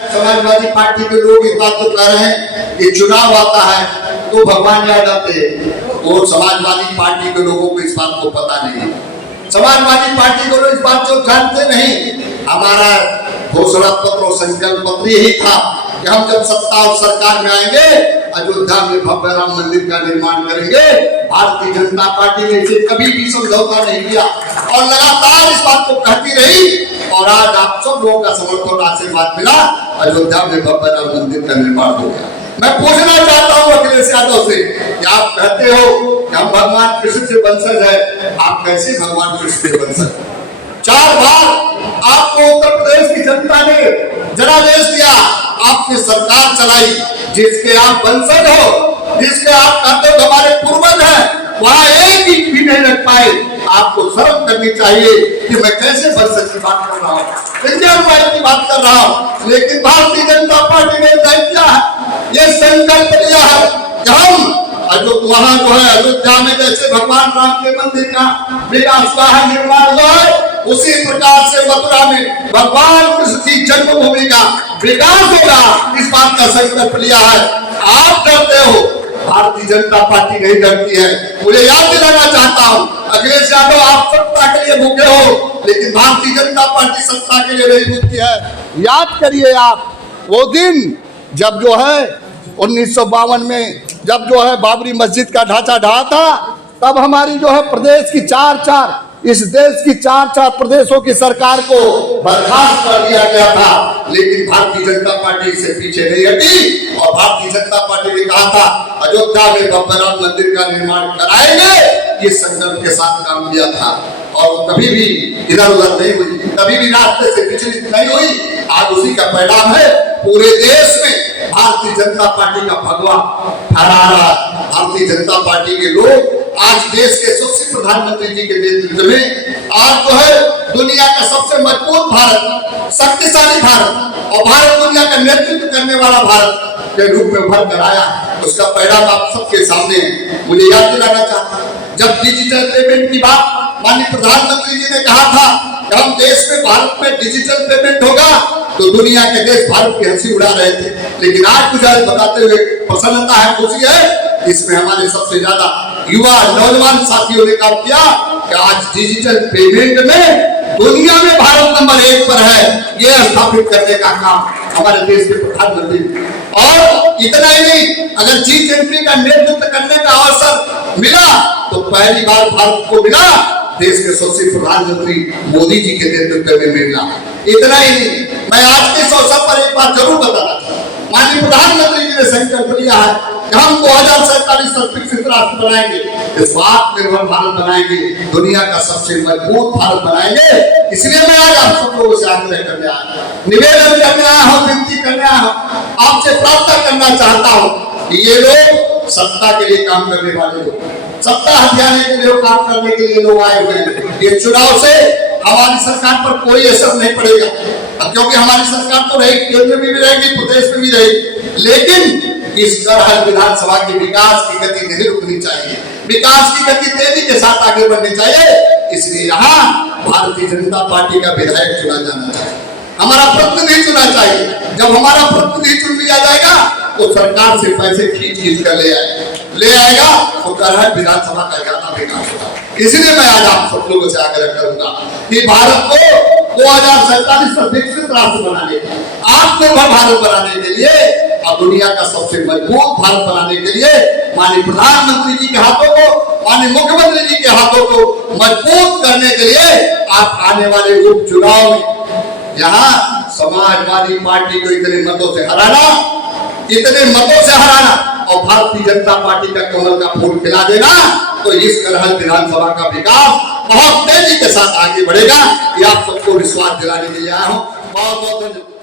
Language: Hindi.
समाजवादी पार्टी के लोग इस बात को कह रहे हैं कि चुनाव आता है तो भगवान याद आते हैं। वो समाजवादी पार्टी के लोगों को इस बात को पता नहीं है। समाजवादी पार्टी के लोग इस बात को जानते नहीं। हमारा घोषणा पत्र और संकल्प पत्र यही था कि हम जब सत्ता और सरकार में आएंगे अयोध्या में भव्य राम मंदिर का निर्माण करेंगे। भारतीय जनता पार्टी ने इसे कभी भी समझौता नहीं किया और लगातार इस बात को कहती रही और आज आप सब लोगों का समर्थन और आशीर्वाद मिला, अयोध्या में भव्य राम मंदिर का निर्माण हो गया। मैं पूछना चाहता हूँ अखिलेश यादव से कि आप कहते हो कि हम भगवान कृष्ण से वंशज है, आप कैसे भगवान कृष्ण से वंशज? 4 बार आपको उत्तर प्रदेश की जनता ने जनादेश दिया, आपने सरकार चलाई जिसके आप वंशज हो, जिसके आप कहते हो हमारे पूर्वज हैं, वहां एक ईंट भी नहीं रख पाए। आपको शर्म करनी चाहिए कि मैं कैसे वंशज की बात कर रहा हूँ, इंडियन वाइफ की बात कर रहा हूँ। लेकिन भारतीय जनता पार्टी ने तय किया है, ये संकल्प लिया है कि हम वहां जो है अयोध्या में जैसे भगवान राम के मंदिर का विकास हुआ है, निर्माण हुआ है, उसी प्रकार से मथुरा में भगवान कृष्ण की जन्मभूमि का विकास होगा। इस बात का संकल्प लिया है। आप डरते हो, भारतीय जनता पार्टी नहीं डरती है। मुझे याद दिलाना चाहता हूँ अखिलेश यादव, आप सत्ता के लिए भूखे हो लेकिन भारतीय जनता पार्टी सत्ता के लिए नहीं भूखती है। याद करिए आप वो दिन जब जो है 1952 में जब जो है बाबरी मस्जिद का ढांचा ढहा था, तब हमारी जो है प्रदेश की इस देश की 4 प्रदेशों की सरकार को बर्खास्त कर दिया गया था। लेकिन भारतीय जनता पार्टी से पीछे नहीं हटी और भारतीय जनता पार्टी ने कहा था अयोध्या में भव्य राम मंदिर का निर्माण कराएंगे। इस संकल्प के साथ काम किया था और कभी भी इधर उधर नहीं हुई, कभी भी रास्ते से विचलित नहीं हुई। आज उसी का परिणाम है पूरे देश में भारतीय जनता पार्टी का भगवा फहरा रहा। भारतीय जनता पार्टी के लोग आज देश के यशस्वी प्रधानमंत्री जी के नेतृत्व में आज जो है दुनिया का सबसे मजबूत भारत, शक्तिशाली भारत और भारत दुनिया का नेतृत्व करने वाला भारत के रूप में उभर कर आया। उसका परिणाम आप सबके सामने है। मुझे याद दिलाना चाहता हूँ जब डिजिटल पेमेंट की बात माननीय प्रधानमंत्री जी ने कहा था कि हम देश में भारत में डिजिटल पेमेंट होगा, तो दुनिया के देश भारत की हंसी उड़ा रहे थे। लेकिन आज मुझे बताते हुए प्रसन्नता है, खुशी है, इसमें हमारे सबसे ज्यादा युवा नौजवान साथियों ने काम किया कि आज डिजिटल पेमेंट में दुनिया में भारत नंबर 1 पर है। यह स्थापित करने का काम हमारे देश के प्रधानमंत्री। और इतना ही नहीं, अगर G20 का नेतृत्व करने का अवसर मिला तो पहली बार भारत को मिला देश के यशस्वी प्रधानमंत्री मोदी जी के नेतृत्व में मिला। इतना ही नहीं, मैं आज के इस अवसर पर एक बात जरूर बताना चाहता हूँ। माननीय प्रधानमंत्री जी ने संकल्प लिया है कि हम 2047 तक विकसित राष्ट्र बनाएंगे, इस आत्मनिर्भर भारत बनाएंगे, दुनिया का सबसे मजबूत भारत बनाएंगे। इसलिए मैं आज आप सब लोगों से आग्रह करने आया, निवेदन करने आया हूँ, विनती करने आया हूँ, आपसे प्रार्थना करना चाहता हूँ कि ये लोग सत्ता के लिए काम करने वाले लोग, सत्ता हथियाने के लिए काम करने के लिए लोग आए हुए हैं। ये चुनाव से हमारी सरकार पर कोई असर नहीं पड़ेगा, क्योंकि हमारी सरकार तो रहेगी, केंद्र में भी रहेगी, प्रदेश में भी रहेगी। लेकिन इस तरह विधानसभा के विकास की गति नहीं रुकनी चाहिए, विकास की गति तेजी के साथ आगे बढ़नी चाहिए। इसलिए यहाँ भारतीय जनता पार्टी का विधायक चुना जाना चाहिए, हमारा प्रतिनिधि चुना चाहिए। जब हमारा प्रतिनिधि चुन लिया जाएगा तो सरकार से पैसे खींच कर ले आएगा तो विधानसभा का ज्यादा विकास होगा। इसलिए मैं आज आप सब लोगों से आग्रह करूंगा कि भारत को 2047 तक विकसित राष्ट्र बनाने, आत्मनिर्भर भारत बनाने के लिए और दुनिया का सबसे मजबूत भारत बनाने के लिए माननीय प्रधानमंत्री जी के हाथों को, माननीय मुख्यमंत्री जी के हाथों को मजबूत करने के लिए आप आने वाले उपचुनाव में यहाँ समाजवादी पार्टी को इतने मतों से हराना और भारतीय जनता पार्टी का कमल का फूल खिला देना, तो इस तरह विधानसभा का विकास बहुत तेजी के साथ आगे बढ़ेगा। ये आप सबको विश्वास दिलाने के लिए आया हूँ। बहुत बहुत धन्यवाद।